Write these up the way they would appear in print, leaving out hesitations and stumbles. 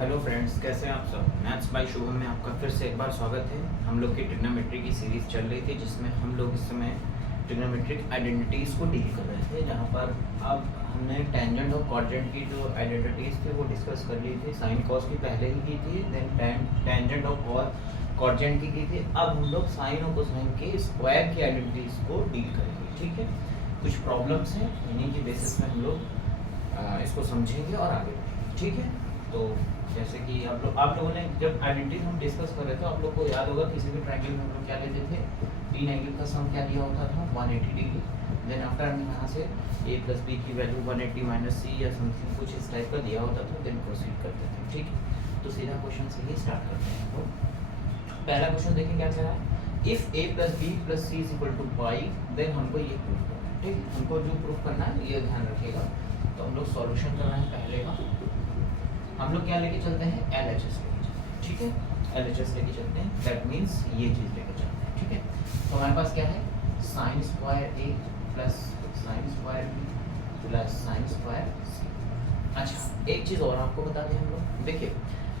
Hello friends, कैसे हैं आप सब। मैथ्स बाय शुभम में आपका फिर से एक बार स्वागत है। हम लोग की ट्रिग्नोमेट्री की सीरीज़ चल रही थी जिसमें हम लोग इस समय ट्रिग्नोमेट्रिक आइडेंटिटीज़ को डील कर रहे थे, जहाँ पर अब हमने टेंजेंट और कॉर्जेंट की जो आइडेंटिटीज़ थी वो डिस्कस कर ली थी। साइन कॉस की पहले ही की थी, देन टेंजेंट और कॉर्जेंट की थी। अब हम लोग साइन और कोसाइन के स्क्वायर की आइडेंटिटीज़ को डील करेंगे। ठीक है, कुछ प्रॉब्लम्स हैं, इन्हीं की बेसिस में हम लोग इसको समझेंगे और आगे बढ़ेंगे। ठीक है, तो जैसे कि आप लोगों ने जब आइडेंटिटी हम डिस्कस कर रहे थे, आप लोग को याद होगा किसी भी ट्रायंगल में हम लोग क्या लेते थे, तीन एंगल का सम क्या दिया होता था, 180 डिग्री। देन आफ्टर हम यहाँ से a प्लस बी की वैल्यू 180 माइनस सी या समथिंग कुछ इस टाइप का दिया होता था, देन प्रोसीड करते थे। ठीक है, तो सीधा क्वेश्चन से ही स्टार्ट करते हैं। तो पहला क्वेश्चन देखिए क्या कह रहा है, if a plus B plus C is equal to pi, then हमको ये प्रूफ करना है। ठीक है, हमको जो प्रूफ करना है ये ध्यान रखिएगा। तो हम लोग सॉल्यूशन कर रहे हैं। पहले का हम लोग क्या लेके चलते हैं, LHS लेके चलते हैं। ठीक है, LHS लेके चलते हैं, दैट मीन्स ये चीज़ लेके चलते हैं। ठीक है, तो हमारे पास क्या है, sine square A plus sine square B plus sine square C. अच्छा, एक चीज़ और आपको बता दें हम लोग, देखिए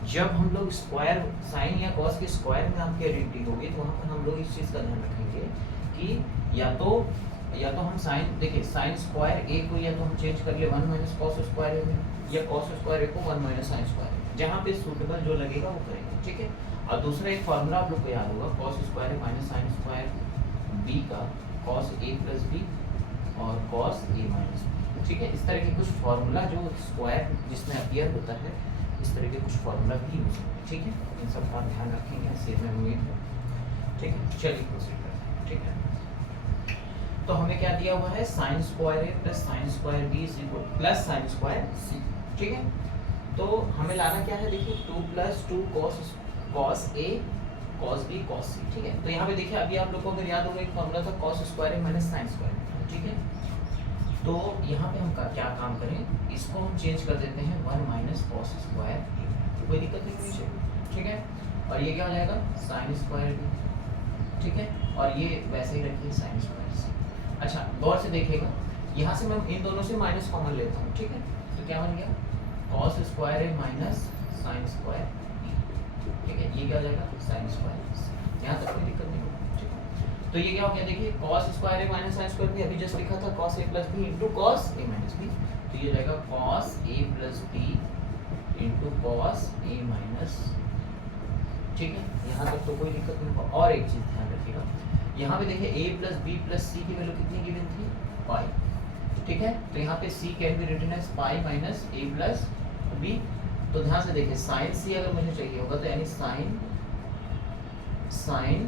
जब हम लोग स्क्वायर साइन या कॉस के स्क्वायर में आपकी आइडेंटिटी होगी तो वहाँ पर हम लोग इस चीज़ का ध्यान रखेंगे कि या तो हम साइन, देखिए साइन स्क्वायर ए को या तो हम चेंज कर ले 1 माइनस कॉस स्क्वायर ए में, या कॉस स्क्वायर ए को 1 माइनस साइन स्क्वायर, जहाँ पे सूटेबल जो लगेगा वो करेंगे। ठीक है, और दूसरा एक फार्मूला आप लोग को याद होगा, कॉस स्क्वायर ए माइनस साइन स्क्वायर बी का कॉस ए प्लस बी और कॉस ए माइनस बी। ठीक है, इस तरह के कुछ फार्मूला जो स्क्वायर जिसमें अपीयर होता है, इस तरह के कुछ फार्मूला भी यूज होते हैं। ठीक है, इन सब का ध्यान रखेंगे, सेम में उम्मीद है। ठीक है, चलिए प्रोसीड करते हैं। ठीक है, तो हमें क्या दिया हुआ है, sine square A plus sine square B is equal plus sine square C. ठीक है, तो हमें लाना क्या है, देखिए 2 plus 2 cos A cos B cos C. ठीक है, तो यहाँ पे देखिए अभी आप लोग को अगर याद होगा एक फॉर्मूला था कॉस स्क्वायर ए माइनस साइन स्क्वायर। ठीक है, तो यहाँ पे हम क्या काम करें, इसको हम चेंज कर देते हैं 1 माइनस कॉस स्क्वायर ए, कोई दिक्कत नहीं होनी चाहिए। ठीक है, और ये क्या हो जाएगा, साइन स्क्वायर बी। ठीक है, और ये वैसे ही रखिए साइन स्क्वायर सी। अच्छा, गौर से देखिएगा, यहाँ से मैं इन दोनों से माइनस कॉमन लेता हूँ। ठीक है, तो क्या बन गया, कॉस स्क्वायर ए माइनस साइन स्क्वायर बी। ठीक है, ये क्या हो जाएगा, साइन स्क्वायर सी। यहाँ तक कोई दिक्कत नहीं होगी। ठीक है, तो ये क्या हो गया, देखिए कॉस स्क्वायर ए माइनस साइन स्क्वायर बी, अभी जस्ट लिखा था cos A plus B into cos A minus B, तो ये रहेगा cos A plus B into cos A minus. ठीक है, यहाँ तक तो कोई दिक्कत नहीं होगा। और एक चीज़ ध्यान रखिएगा, यहाँ पे देखिए a प्लस बी प्लस सी की वैल्यू कितनी गिवन थी, पाई। ठीक है, तो यहाँ पे c can be written as pi minus a plus B. तो ध्यान से देखिए, साइन c अगर मुझे चाहिए होगा तो यानी sine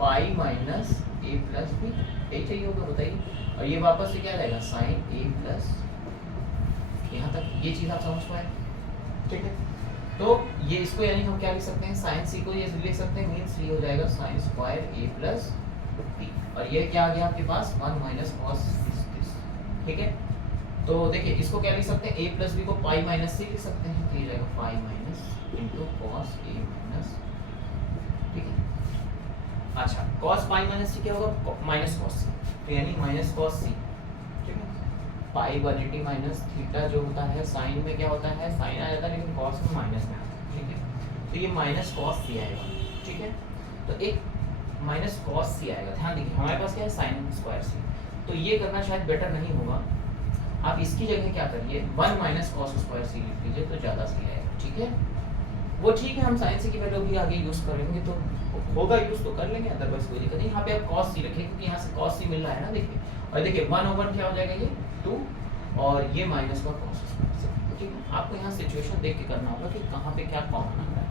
pi minus a plus B, यही चाहिए होगा, बताइए। और ये वापस से क्या रहेगा, साइन a प्लस, यहाँ तक ये चीज़ आप समझ पाए। ठीक है, तो ये इसको यानी हम क्या लिख सकते हैं, साइन सी को ये लिख सकते हैं, मीन्स ये हो जाएगा sign square A plus B, और ये क्या आ गया आपके पास 1 माइनस कॉस दिस। ठीक है, तो देखिए इसको क्या लिख सकते हैं, a प्लस बी को पाई माइनस सी लिख सकते हैं, तो ये जाएगा pi minus into cos A minus. ठीक है, अच्छा कॉस पाई माइनस सी क्या होगा, माइनस कॉस सी, तो यानी माइनस कॉस सी। ठीक है, पाई 180 माइनस थीटा जो होता है, साइन में क्या होता है, साइन आ जाता है लेकिन कॉस में माइनस में आता है। ठीक है, तो ये माइनस कॉस सी आएगा। ठीक है, तो एक माइनस कॉस सी आएगा। ध्यान देखिए हमारे पास क्या है, साइन स्क्वायर सी, तो ये करना शायद बेटर नहीं होगा, आप इसकी जगह क्या करिए, 1 माइनस कॉस स्क्वायर सी लिख लीजिए, तो ज़्यादा सही आएगा। ठीक है, वो ठीक है, हम साइन सी की वैल्यू भी आगे यूज़ करेंगे तो होगा यूज़ तो कर लेंगे, अदरवाइज कोई दिक्कत नहीं। यहाँ पे आप कॉस सी रखिए क्योंकि यहाँ से कॉस सी मिल रहा है ना, देखिए। और देखिए 1/1 क्या हो जाएगा, ये 2, और ये माइनस का कॉस स्क्वायर। ठीक है, आपको यहाँ सिचुएशन देख के करना होगा कि कहाँ पे क्या कॉमन आ रहा है,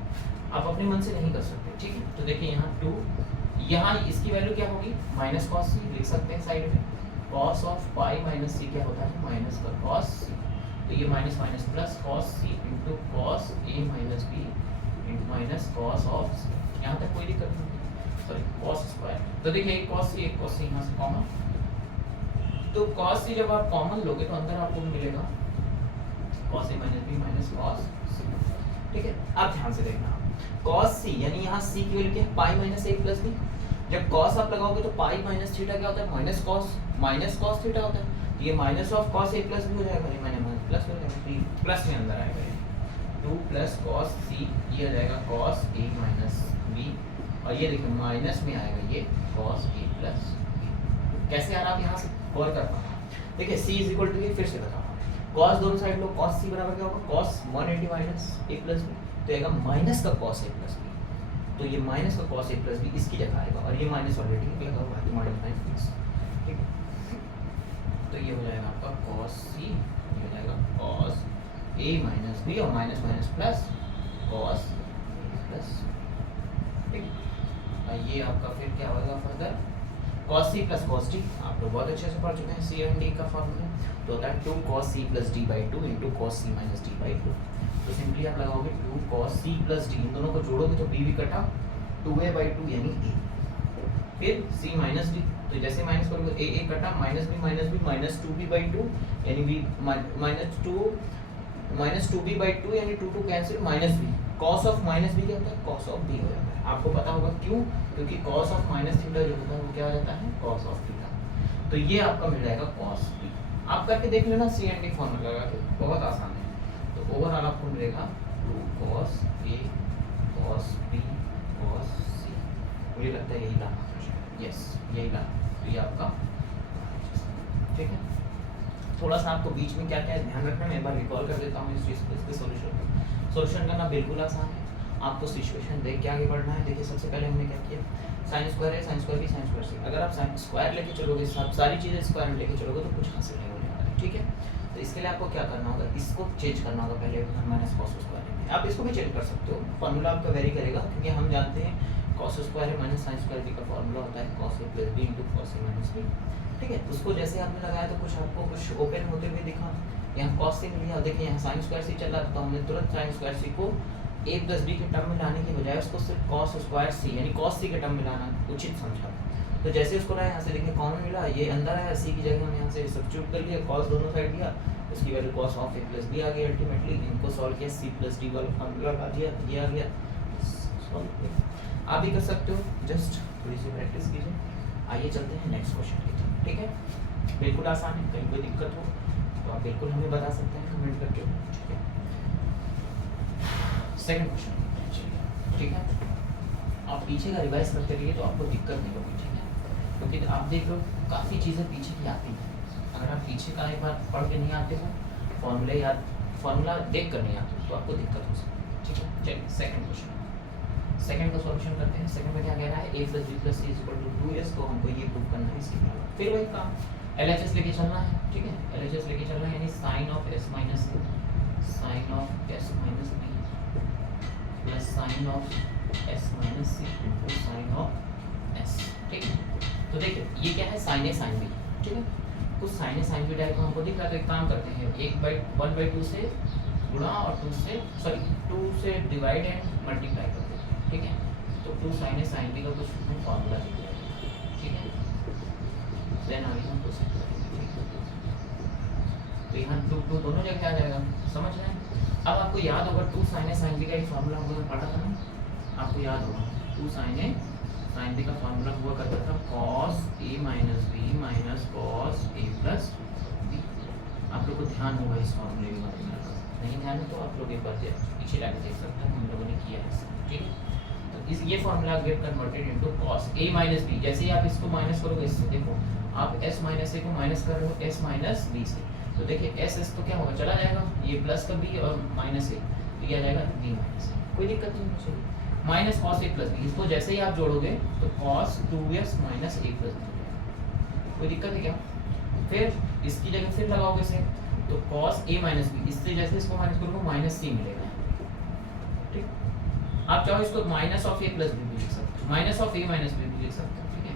आप अपने मन से नहीं कर सकते। ठीक है, तो देखिए यहाँ 2, यहाँ इसकी वैल्यू क्या होगी, माइनस कॉस सी लिख सकते हैं साइड में, cos of pi minus C क्या होता है, माइनस का कॉस सी, तो ये minus minus plus cos C into cos A minus B into minus cos of C. यहाँ तक कोई दिक्कत नहीं, सॉरी कॉस स्क्वायर। तो देखिए एक कॉस सी यहाँ से कॉमन, तो कॉस सी जब आप कॉमन लोगे तो अंदर आपको मिलेगा cos A minus B minus cos C. ठीक है, अब ध्यान से देखना, कॉस सी यानी यहाँ सी की वैल्यू क्या है, पाई माइनस ए प्लस बी। जब कॉस आप लगाओगे तो पाई माइनस थीटा क्या होता है, माइनस कॉस थीटा होता है, ये minus of cos A plus B हो जाएगा, ये मैंने प्लस हो जाएगा, प्लस में अंदर आएगा, 2 प्लस कॉस सी, ये आ जाएगा कॉस ए माइनस बी, और ये देखिए माइनस में आएगा ये कॉस ए प्लस बी। कैसे यार आप यहाँ से कॉल कर पाओ? देखिए सी इज इक्वल टू ये, फिर से बताओ, कॉस दोनों साइड लो, कॉस सी बराबर क्या होगा? कॉस 180 माइनस ए प्लस बी, तो आएगा माइनस का कॉस ए प्लस बी, तो ये माइनस का कॉस ए प्लस बी इसकी जगह आएगा, और ये माइनस ऑलरेडी लगा हुआ है, माइनस प्लस, ठीक है। तो ये हो जाएगा आपका कॉस सी, ये हो जाएगा कॉस ए माइनस बी, और minus minus plus cos A plus, ठीक। और ये आपका फिर क्या होगा further, cos c plus cos d, आप लोग बहुत अच्छे से पढ़ चुके हैं c एंड d का फॉर्मूला, तो होता है 2 cos c plus d by 2 into cos c minus d by 2। तो सिंपली आप लगाओगे 2 cos c प्लस d, इन दोनों को जोड़ोगे तो b भी कटा 2a बाई 2 यानी a, फिर c माइनस d, तो जैसे माइनस करोगे a कटा minus b minus 2b by 2 यानी b माइनस 2b बाई 2 यानी 2 cancel minus b, cos of minus b क्या होता है? cos ऑफ b हो जाता है। आपको पता होगा क्यों? क्योंकि cos ऑफ माइनस थीटा जो होता है वो क्या हो जाता है? cos of theta. तो ये आपका मिल जाएगा cos b। आप करके देख लेना सी एंड डी फॉर्मूला लगा के, बहुत आसान है। तो ओवरऑल आपको मिलेगा 2 cos a cos b cos c, मुझे लगता है यही लाना है, यस यही लाना, तो ये आपका ठीक है। थोड़ा सा आपको बीच में क्या क्या ध्यान रखना है, मैं एक बार रिकॉल कर देता हूँ इस चीज़ को, इसके सॉल्यूशन करना बिल्कुल आसान है। आपको सिचुएशन देख के आगे बढ़ना है। देखिए सबसे पहले हमने क्या किया, साइन स्क्वायर है, साइन स्क्वायर की साइन स्क्वायर से, अगर आप साइन स्क्वायर लेके चलोगे, सब सारी चीज़ें स्क्वायर में लेके चलोगे तो कुछ हासिल नहीं होने वाला है, ठीक है। तो इसके लिए आपको क्या करना होगा, इसको चेंज करना होगा, पहले माइनस कॉस स्क्वायर है, आप इसको भी चेंज कर सकते हो, फॉर्मूला आपका वेरी करेगा, क्योंकि हम जानते हैं कॉस स्क्वायर है माइनस साइन स्क्वायर बी का फॉर्मूला होता है cos A plus B into cos A minus B, ठीक है। उसको जैसे आपने लगाया तो कुछ आपको कुछ ओपन होते हुए दिखा, यहाँ कॉस सी मिली, देखिए यहाँ साइन स्क्वायर सी चल रहा था, हमने तुरंत साइन स्क्वायर सी को ए प्लस बी के टर्म में लाने की बजाय उसको सिर्फ कॉस स्क्वायर सी यानी कॉस सी के टर्म में लाना उचित समझा। तो जैसे उसको लाया यहाँ से देखिए कॉमन मिला, ये अंदर आया, सी की जगह हम यहाँ से सब्स्टिट्यूट कर लिया, कॉस दोनों साइड दिया, उसकी value cos of A plus B आ गई। अल्टीमेटली इनको सॉल्व किया, सी प्लस डी वाला फॉर्मूला लगा दिया, ये आ गया, सॉल्व किया। आप भी कर सकते हो, जस्ट थोड़ी सी प्रैक्टिस कीजिए। आइए चलते हैं नेक्स्ट क्वेश्चन की तरफ, ठीक है। बिल्कुल आसान है, कहीं कोई दिक्कत हो तो आप बिल्कुल हमें बता सकते हैं कमेंट करके, ठीक है। सेकंड क्वेश्चन, ठीक है। आप पीछे का रिवाइज करते रहिए तो आपको दिक्कत नहीं होगी, ठीक है, क्योंकि आप देख लो काफ़ी चीज़ें पीछे की आती हैं। अगर आप पीछे का एक बार पढ़ के नहीं आते हो, फॉर्मूला देख कर नहीं आते हो, तो आपको दिक्कत हो सकती है, ठीक है। चलिए सेकंड क्वेश्चन, सेकंड का सॉल्यूशन करते हैं। सेकंड में क्या कह रहा है, a plus B plus C is equal to 2s, तो हमको ये प्रूव करना है इसके अलावा, फिर वही काम LHS लेके चलना है, ठीक है। LHS लेके चलना है यानी sine of s minus sine of s minus b plus sine of s minus C into sine of s, ठीक है। तो देखिए ये क्या है, साइन ए साइन बी, ठीक है। कुछ sign A sine B type हमको दिख रहा है, तो एक काम करते हैं, 1/2 से गुणा और 2 से डिवाइड एंड मल्टीप्लाई कर देते हैं, ठीक है। तो 2 साइन ए साइन बी का कुछ हमें फॉर्मूला दिख जाएगा, ठीक है। देन आगे हम प्रोसीड करेंगे, ठीक है। तो यहाँ 2 दोनों जगह आ जाएगा, समझ रहे हैं। अब आपको याद होगा 2 साइन ए साइन बी का एक फॉर्मूला हम लोगों पढ़ा था ना, आपको याद होगा 2 साइन ए साइन बी का फॉर्मूला हुआ करता था cos a minus B minus cos a plus B. आप लोग को ध्यान होगा इस फॉर्मूले के बारे में, नहीं ध्यान है तो आप लोग एक बार पीछे जाकर देख सकते हैं, हम लोगों ने किया है, ठीक है। तो इस ये formula get converted into cos a minus B, जैसे ही आप इसको माइनस करोगे इससे, देखो आप s माइनस a को माइनस कर रहे हो s माइनस b से, तो देखिए s तो क्या होगा, चला जाएगा, ये प्लस का b और माइनस a, तो ये आ जाएगा b माइनस a, कोई दिक्कत नहीं मुझे। Minus cos a plus b, इसको जैसे ही आप जोड़ोगे तो cos 2s minus a plus b, कोई दिक्कत है क्या। फिर इसकी जगह फिर लगाओगे से, तो cos a माइनस b, इससे जैसे इसको माइनस करोगे माइनस c मिलेगा, ठीक। आप चाहो इसको minus of a plus b भी लिख सकते हो, minus of a minus b भी लिख सकते हो, ठीक है,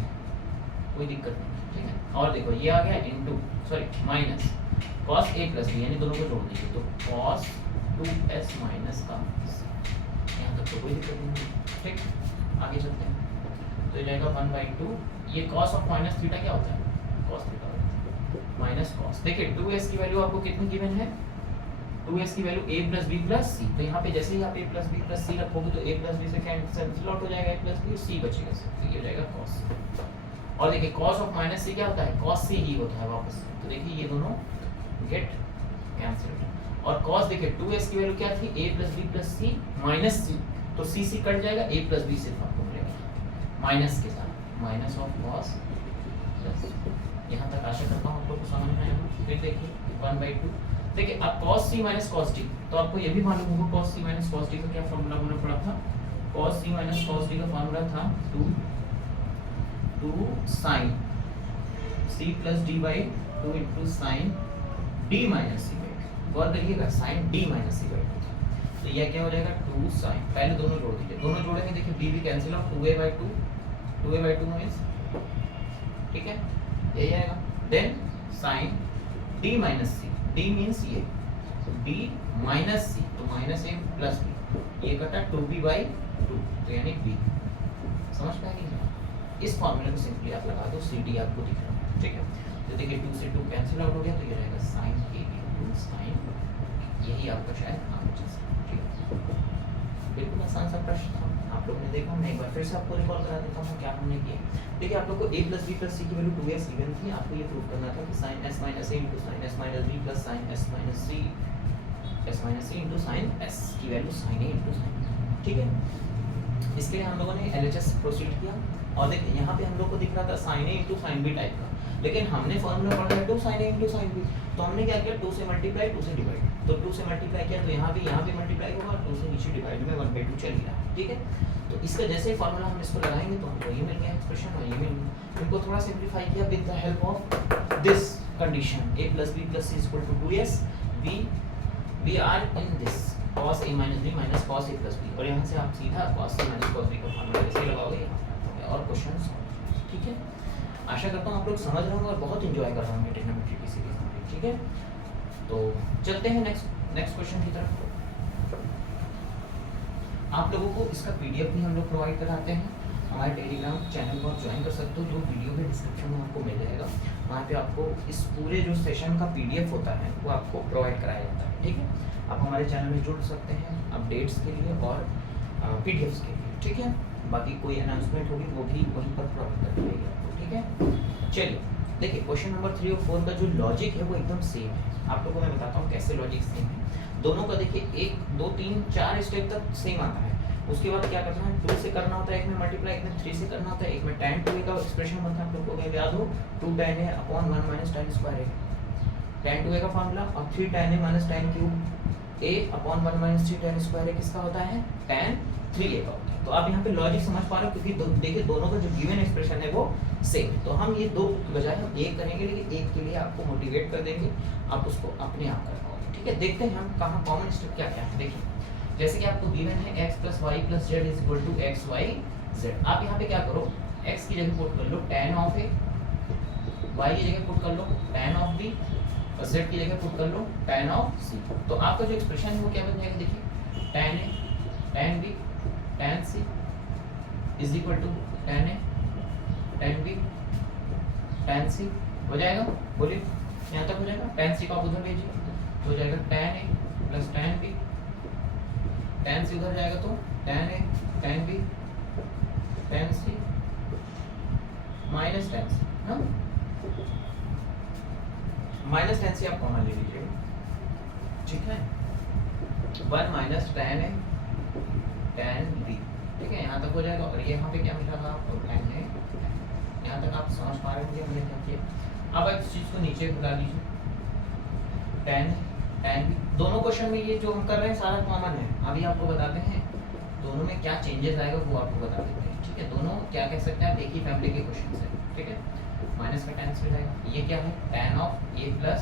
कोई दिक्कत नहीं, ठीक है। और देखो ये आ गया into minus cos a plus b, यानी दोनों को जोड़ दीजिए, तो cos 2s माइनस का यहाँ तक तो कोई दिक्कत नहीं है, ठीक। आगे चलते हैं, तो ये जाएगा 1/2, ये cos ऑफ माइनस थीटा क्या होता है, cos थीटा माइनस cos। देखिए 2s की वैल्यू आपको कितनी गिवन है, 2s की value a plus b plus c, तो यहाँ पे जैसे ही आप a plus b plus c रखोगे तो a प्लस b से कैंसिल आउट हो जाएगा, a प्लस b c बचेगा, तो ये हो जाएगा cos। और देखिए cos ऑफ माइनस c क्या होता है, cos c ही होता है वापस, तो देखिए ये दोनों गेट कैंसिल। और cos देखिए 2s की वैल्यू क्या थी, a plus b plus c minus c, तो c कट जाएगा, a प्लस b सिर्फ आपको मिलेगा माइनस के साथ, माइनस ऑफ cos प्लस। यहाँ तक आशा करता हूँ आपको तो समझ में आएगा। फिर देखिए 1/2, देखिए अब cos c minus cos d, तो आपको ये भी मालूम होगा cos c minus cos d का क्या फॉर्मूला होना पड़ा था, cos c minus cos d का फॉर्मूला था 2 sin c plus d by 2 into sine d minus c by 2। गौर करिएगा sin d minus c by 2 था, तो यह क्या हो जाएगा 2 sin, पहले दोनों जोड़ दीजिए, दोनों जोड़ेंगे देखिए b भी कैंसिल हो, 2a/2 मींस, ठीक है यही आएगा। Then sin d minus c, d means ये d माइनस c, तो माइनस a प्लस b, ये कटा 2b/2, तो यानी b। समझ पाएंगे ना, इस फॉर्मूले को सिंपली आप लगा दो, सी डी आपको दिख रहा है, ठीक है। तो देखिए 2 से 2 कैंसिल आउट हो गया, तो ये रहेगा sin a इंटू sin, यही आपका शायद आंसर है, ठीक है। बिल्कुल आसान सा प्रश्न था, आप लोगों ने देखा। मैं एक बार फिर से आपको रिकॉल करा देता हूँ क्या हमने किया। देखिए आप लोग को a plus b plus c की वैल्यू 2s गिवन थी, आपको ये प्रूव करना था कि sin s minus a into sin s minus b plus sin s minus c into sin s की value sin a into sin b, ठीक है। इसके लिए हम लोगों ने LHS प्रोसीड किया, और देखिए यहाँ पे हम लोग को दिख रहा था sin a into sin b type का, लेकिन हमने फॉर्मूला पढ़ा है 2 sin a into sin b, तो हमने क्या किया 2 से मल्टीप्लाई 2 से डिवाइड, तो 2 से मल्टीप्लाई किया तो यहाँ भी मल्टीप्लाई होगा, और 2 से नीचे डिवाइड में 1/2 चल ही रहा है, ठीक है। तो इसका जैसे ही फॉर्मूला हम इसको लगाएंगे तो हमको ये मिल गया एक्सप्रेशन, और ये मिल गया। इनको थोड़ा सिंपलीफाई किया with the help of this condition, a plus b plus c equal to 2s, we are in this cos a minus b minus cos a plus b, और यहाँ से आप सीधा cos a minus cos b का formula ऐसे लगाओगे यहाँ और क्वेश्चन सॉल्व, ठीक है। आशा करता हूँ आप लोग समझ रहे होंगे और बहुत एंजॉय कर रहे होंगे ट्रिग्नोमेट्री की सीरीज में, ठीक है। तो चलते हैं नेक्स्ट क्वेश्चन की तरफ। आप लोगों को इसका पीडीएफ भी हम लोग प्रोवाइड कराते हैं, हमारे टेलीग्राम चैनल को आप ज्वाइन कर सकते हो, जो वीडियो के डिस्क्रिप्शन में आपको मिल जाएगा। वहाँ पे आपको इस पूरे जो सेशन का पीडीएफ होता है वो आपको प्रोवाइड कराया जाता है, ठीक है। आप हमारे चैनल में जुड़ सकते हैं अपडेट्स के लिए और पीडीएफ्स के लिए, ठीक है। बाकी कोई अनाउंसमेंट होगी वो भी वहीं पर प्रोवाइड कर दी जाएगी आपको, ठीक है। चलिए देखिए क्वेश्चन नंबर 3 और 4 का जो लॉजिक है वो एकदम सेम है। आप लोगों को मैं बताता हूँ कैसे लॉजिक सेम है। दोनों का देखिए 1 2 3 4 स्टेप तक सेम आता है। उसके बाद क्या करना है, 2 से करना होता है, एक में मल्टीप्लाई, एक में 3 से करना होता है, एक में tan 2a का एक्सप्रेशन बनता है। आप लोगों को याद हो 2 tan a upon 1 minus tan square a, tan 2a का फॉर्मूला, और 3 tan a minus tan cube a upon 1 minus 3 tan square a किसका होता है, tan 3a का होता है। तो आप यहाँ पे लॉजिक समझ पा रहे हो, क्योंकि देखिए दोनों का जो गिवन एक्सप्रेशन है वो सेम। तो हम ये दो के बजाय हम एक करेंगे, लेकिन एक के लिए आपको मोटिवेट कर देंगे, आप उसको अपने आप कर पाओगे, ठीक है। देखते हैं हम कहाँ कॉमन स्टेप क्या क्या है। देखिए जैसे कि आपको गिवन है x plus Y plus Z is equal to X Y Z. आप यहाँ पे क्या करो, x की जगह पुट कर लो tan ऑफ a, y की जगह पुट कर लो tan ऑफ b, और z की जगह पुट कर लो tan ऑफ c। तो आपका जो एक्सप्रेशन है वो क्या बन जाएगा, देखिए tan a tan b tan c is equal to tan a tan b tan c हो जाएगा। बोलिए यहाँ तक हो जाएगा। tan c को आप उधर भेजिए तो हो जाएगा tan a plus tan b, tan c उधर जाएगा तो tan a tan b tan c minus tan c, हाँ माइनस tan c आप कॉमन ले लीजिए, ठीक है। 1 minus tan a tan b, ठीक है, यहाँ तक हो जाएगा। और ये यहाँ पे क्या मिला था आपको, tan a, यहाँ तक आप समझ पा रहे होंगे हमने क्या किया। अब इस चीज को नीचे बुला लीजिए, tan b। दोनों क्वेश्चन में ये जो हम कर रहे हैं सारा कॉमन है। अभी आपको बताते हैं दोनों में क्या चेंजेस आएगा वो आपको बता देते हैं, ठीक है। दोनों क्या कह सकते हैं आप, एक ही फैमिली के क्वेश्चन है, ठीक है। माइनस का tan से जाएगा, ये क्या है tan of a plus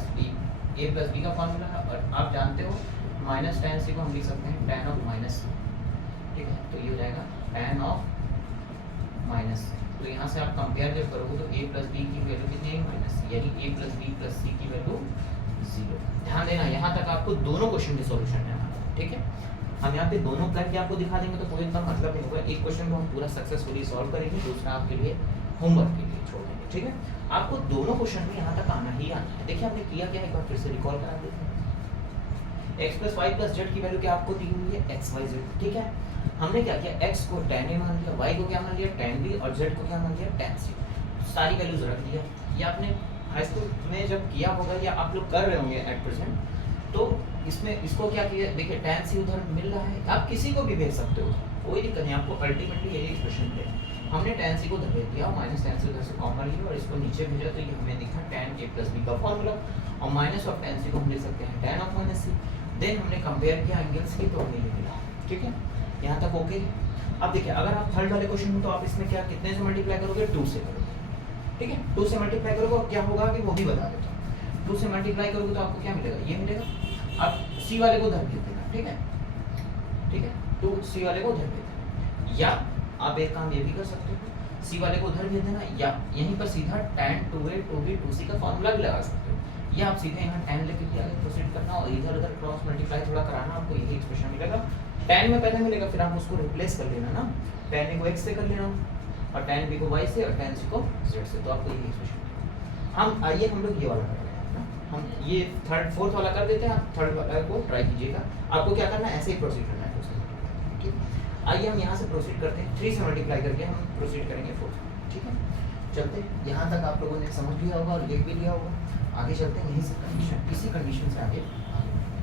b का फॉर्मूला है, और आप जानते हो माइनस tan c को हम लिख सकते हैं tan ऑफ माइनस c, ठीक है। तो ये हो जाएगा tan ऑफ माइनस c। तो यहाँ से आप कंपेयर जब करोगे तो a प्लस b की वैल्यू कितनी है, माइनस c, यानी a plus b plus c की वैल्यू 0। ध्यान देना यहाँ तक आपको दोनों क्वेश्चन के सॉल्यूशन है हमारा, ठीक है। हम यहाँ पे दोनों करके आपको दिखा देंगे तो कोई इतना मतलब नहीं होगा। एक क्वेश्चन को हम पूरा सक्सेसफुली सॉल्व करेंगे, दूसरा आपके लिए होमवर्क के लिए छोड़ देंगे, ठीक है। आपको दोनों क्वेश्चन में यहाँ तक आना ही आना है। देखिए हमने किया क्या, एक बार फिर से रिकॉल करा देते हैं। x plus Y plus Z की वैल्यू क्या आपको दी हुई है, एक्स वाई जेड, ठीक है। हमने क्या किया, x को tan a मान लिया, y को क्या मान लिया tan b, और z को क्या मान लिया tan c। सारी वैल्यूज रख दिया। ये आपने हाई स्कूल में जब किया होगा या आप लोग कर रहे होंगे एट प्रेजेंट, तो इसमें इसको क्या किया, देखिए tan c उधर मिल रहा है, आप किसी को भी भेज सकते हो, कोई दिक्कत नहीं, आपको अल्टीमेटली यही एक्सप्रेशन मिलेगा। हमने tan c को उधर भेज दिया, माइनस tan c उधर से कॉमन लिया और इसको नीचे भेजा, तो ये हमें दिखा tan a प्लस b का फॉर्मूला, और माइनस ऑफ tan c को हम ले सकते हैं tan of minus c। Then हमने कंपेयर किया एंगल्स की, तो हमें ये मिला। ठीक है, यहाँ तक ओके। अब देखिए अगर आप थर्ड वाले क्वेश्चन में, तो आप इसमें क्या कितने से मल्टीप्लाई करोगे, 2 से करोगे। ठीक है, 2 से मल्टीप्लाई करोगे और क्या होगा कि वो भी बता देता हूँ। 2 से मल्टीप्लाई करोगे तो आपको क्या मिलेगा, ये मिलेगा। अब सी वाले को उधर भेज देना, ठीक है, ठीक है, तो सी वाले को उधर भेज देना, या आप एक काम ये भी कर सकते हो, सी वाले को उधर भेज देना, या यहीं पर सीधा tan 2a 2b 2c का फॉर्मूला भी लगा सकते हो, या आप सीधे यहाँ tan लेके के आगे प्रोसीड करना और इधर उधर क्रॉस मल्टीप्लाई थोड़ा कराना, आपको यही एक्सप्रेशन मिलेगा। tan में पहले मिलेगा, फिर आप उसको रिप्लेस कर लेना ना, tan a को x से कर लेना और tan b को y से और tan c को z से, तो आपको यही एक्सप्रेशन मिलेगा। हम आइए हम लोग ये वाला कर रहे हैं ना, हम ये थर्ड फोर्थ वाला कर देते हैं, आप थर्ड वाला को ट्राई कीजिएगा। आपको क्या करना है, ऐसे ही प्रोसीड करना है। ठीक, आइए हम यहाँ से प्रोसीड करते हैं, 3 से मल्टीप्लाई करके हम प्रोसीड करेंगे 4। ठीक है, चलते हैं। यहाँ तक आप लोगों ने समझ लिया होगा और लिख भी लिया होगा, आगे चलते हैं यहीं से कंडीशन, इसी कंडीशन से आगे।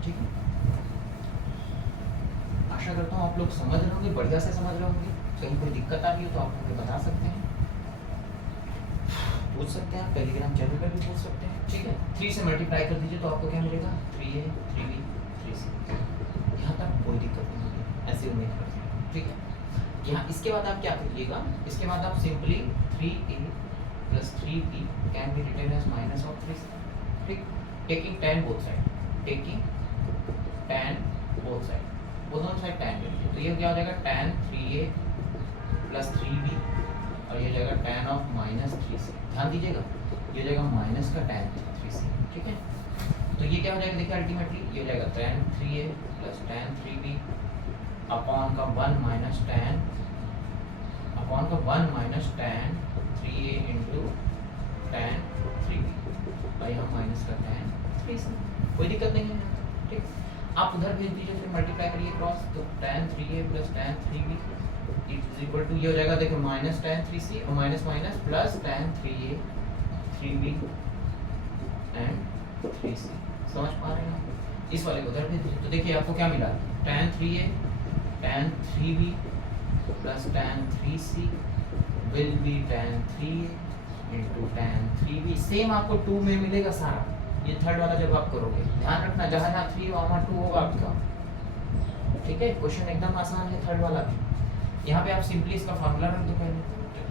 ठीक है, आशा करता हूँ आप लोग समझ रहे होंगे, बढ़िया से समझ रहे होंगे। कहीं कोई दिक्कत आ रही हो तो आप हमें बता सकते हैं, पूछ सकते हैं, टेलीग्राम चैनल पर भी पूछ सकते हैं। ठीक है, 3 से मल्टीप्लाई कर दीजिए तो आपको क्या मिलेगा, 3a 3b 3c। यहाँ तक कोई दिक्कत नहीं होगी, ऐसे उम्मीद करते हैं। ठीक है, यहाँ इसके बाद आप क्या करिएगा, इसके बाद आप simply 3a plus 3b can be written as minus of 3c। ठीक, taking tan both side, taking tan both side, वो दोनों साइड tan ले लीजिए, तो ये क्या हो जाएगा tan 3a प्लस 3b और ये जाएगा tan ऑफ माइनस 3c। ध्यान दीजिएगा, ये हो जाएगा माइनस का tan 3c। ठीक है, तो ये क्या हो जाएगा, देखिए अल्टीमेटली ये हो जाएगा tan 3a plus tan 3b upon का 1 माइनस tan अपॉन का 1 minus tan 3a into tan 3b और यहाँ माइनस का tan 3c। कोई दिक्कत नहीं है। ठीक, आप उधर भेज दीजिए, फिर मल्टीप्लाई करिए क्रॉस, तो tan 3a plus tan 3b is equal to ये हो जाएगा, देखो माइनस tan 3c और minus minus plus tan 3a 3b and 3c। समझ पा रहे हैं, इस वाले को उधर भेज दीजिए, तो देखिए आपको क्या मिला, tan 3a tan 3b plus tan 3c will be tan 3a into tan 3b। Same आपको 2 में मिलेगा सारा, ये थर्ड वाला जब आप करोगे, ध्यान रखना जहाँ जहाँ 3 वहाँ 2 होगा आपका। ठीक है, क्वेश्चन एकदम आसान है थर्ड वाला भी। यहाँ पे आप सिंपली इसका फार्मूला रख दो पहले,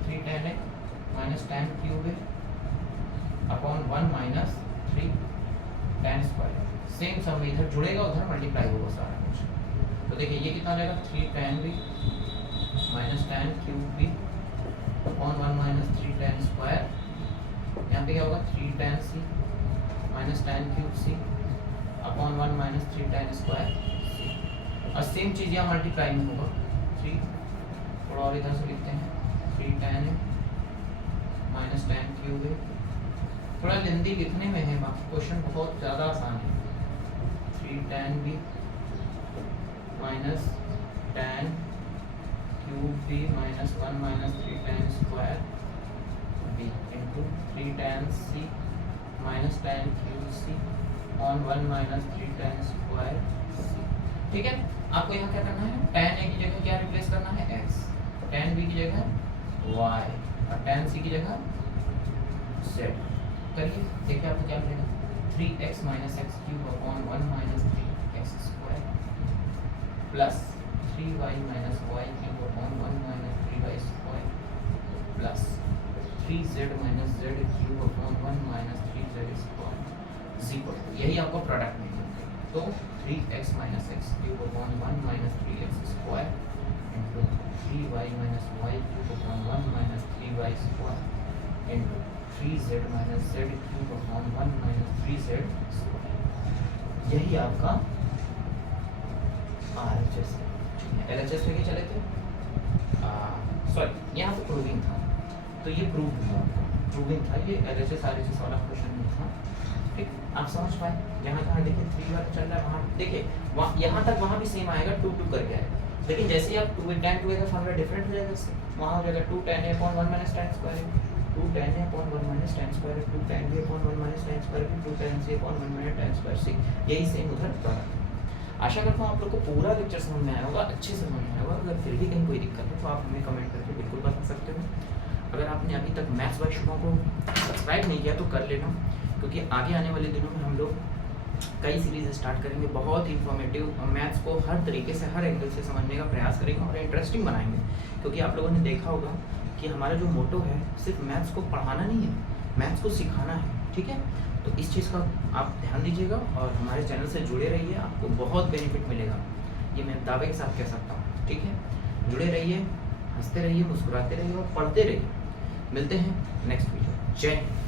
3 tan a minus tan cube a upon 1 minus 3 tan square. Same सब में इधर जुड़ेगा, उधर मल्टीप्लाई होगा सारा कुछ। तो देखिए ये कितना हो जाएगा, 3 tan b minus tan cube b upon 1 minus 3 tan square. यहाँ पे क्या होगा, 3 tan c minus tan cube c upon 1 minus 3 tan square c। और सेम चीज़ यहाँ मल्टीप्लाई में होगा, 3 थोड़ा और इधर से लिखते हैं, 3 tan a minus tan cube a। थोड़ा लेंदी लिखने में है, बाकी क्वेश्चन बहुत ज़्यादा आसान है। 3 tan b minus tan cube b minus 1 minus 3 tan square b into 3 tan c minus tan cube c on 1 minus 3 tan square c। ठीक है, आपको यहाँ क्या करना है, tan a की जगह क्या रिप्लेस करना है, x, tan b की जगह y और tan c की जगह z। करिए, देखिए आपको क्या मिलेगा, 3x minus X cube upon 1 minus 3x square plus 3y minus Y cube upon 1 minus 3y square plus 3z minus z cube upon 1 minus 3z square equal, यही आपको प्रोडक्ट मिलेगा। तो 3x minus X cube upon 1 minus 3x square into 3y minus Y cube upon 1 minus 3y square into 3z minus z cube upon 1 minus 3z square. यही आपका RHS है। LHS लेके चले थे, सॉरी यहाँ पे प्रूविंग था, तो ये प्रूव हुआ, प्रूविंग था, ये LHS RHS वाला क्वेश्चन नहीं था। ठीक, आप समझ पाए, जहाँ जहाँ देखिए 3 वाला चल रहा है वहाँ देखिए, वहाँ यहाँ तक वहाँ भी सेम आएगा, 2 2 करके आएगा, लेकिन जैसे ही आप 2 tan 2 का फॉर्मूला डिफरेंट हो जाएगा, इससे वहाँ हो जाएगा 2 tan a upon 1 minus tan square. 2 tan a upon 1 minus tan square है, 2 tan b upon 1 minus tan square है, 2 tan c upon 1 minus tan square c। यही सेम उधर प्रोडक्ट। आशा करता हूँ आप लोग को पूरा लेक्चर समझ में आया होगा, अच्छे से समझ में आया होगा। अगर फिर भी कहीं कोई दिक्कत है तो आप हमें कमेंट करके बिल्कुल बता सकते हो। अगर आपने अभी तक मैथ्स बाय शुभम को सब्सक्राइब नहीं किया तो कर लेना, क्योंकि आगे आने वाले दिनों में हम लोग कई सीरीज स्टार्ट करेंगे, बहुत इंफॉर्मेटिव। मैथ्स को हर तरीके से, हर एंगल से समझने का प्रयास करेंगे और इंटरेस्टिंग बनाएंगे। क्योंकि आप लोगों ने देखा होगा कि हमारा जो मोटो है सिर्फ मैथ्स को पढ़ाना नहीं है, मैथ्स को सिखाना है, ठीक है। तो इस चीज़ का आप ध्यान दीजिएगा और हमारे चैनल से जुड़े रहिए, आपको बहुत बेनिफिट मिलेगा, ये मैं दावे के साथ कह सकता हूँ, ठीक है। जुड़े रहिए, हंसते रहिए, मुस्कुराते रहिए और पढ़ते रहिए। मिलते हैं नेक्स्ट वीडियो। जय हिंद।